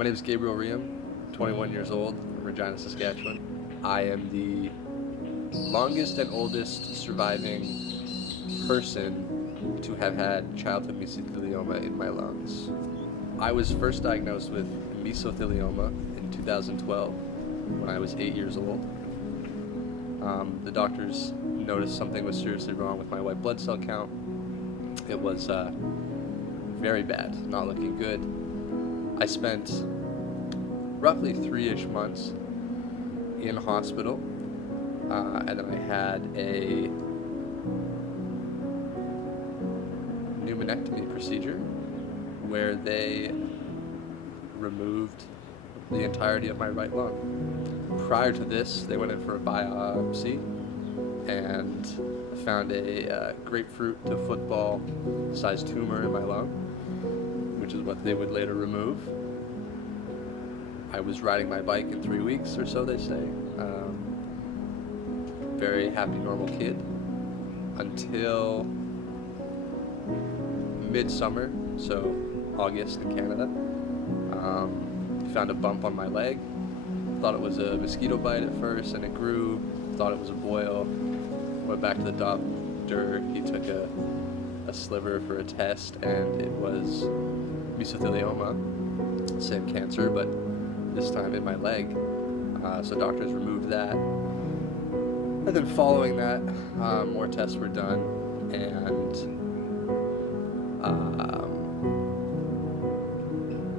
My name is Gabriel Reaume, 21 years old, from Regina, Saskatchewan. I am the longest and oldest surviving person to have had childhood mesothelioma in my lungs. I was first diagnosed with mesothelioma in 2012 when I was 8 years old. The doctors noticed something was seriously wrong with my white blood cell count. It was very bad, not looking good. I spent roughly 3-ish months in hospital, and then I had a pneumonectomy procedure where they removed the entirety of my right lung. Prior to this, they went in for a biopsy and found a grapefruit to football sized tumor in my lung, which is what they would later remove. I was riding my bike in 3 weeks or so, they say. Very happy, normal kid until midsummer, so August in Canada. Found a bump on my leg. Thought it was a mosquito bite at first, and it grew. Thought it was a boil. Went back to the doctor. He took a sliver for a test, and it was mesothelioma, same cancer, but this time in my leg. So doctors removed that. And then following that, more tests were done, and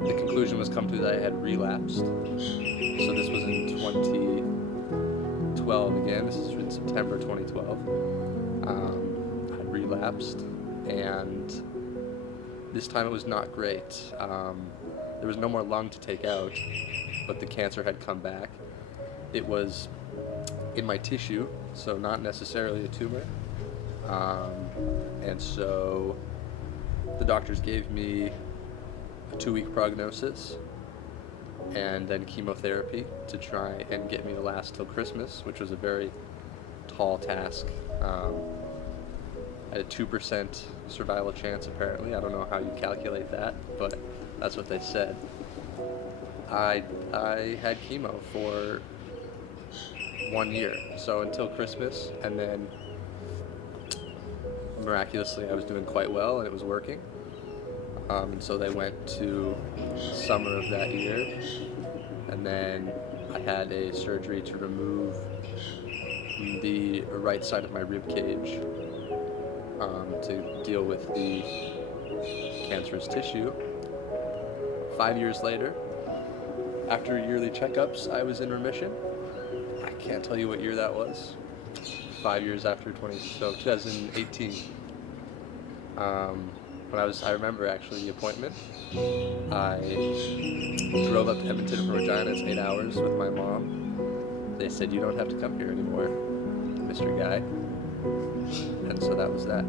the conclusion was come to that I had relapsed. So this was in 2012 again. This is in September 2012. I had relapsed, and this time it was not great. There was no more lung to take out, but the cancer had come back. It was in my tissue, so not necessarily a tumor. And so the doctors gave me a 2-week prognosis and then chemotherapy to try and get me to last till Christmas, which was a very tall task. I had a 2% survival chance, apparently. I don't know how you calculate that, but that's what they said. I had chemo for 1 year, so until Christmas, and then miraculously I was doing quite well and it was working. And so they went to summer of that year, and then I had a surgery to remove the right side of my rib cage to deal with the cancerous tissue. 5 years later, after yearly checkups, I was in remission. I can't tell you what year that was. 5 years after 2018. I remember actually the appointment. I drove up to Edmonton from Regina. It's 8 hours with my mom. They said, "You don't have to come here anymore, Mr. Guy." And so that was that.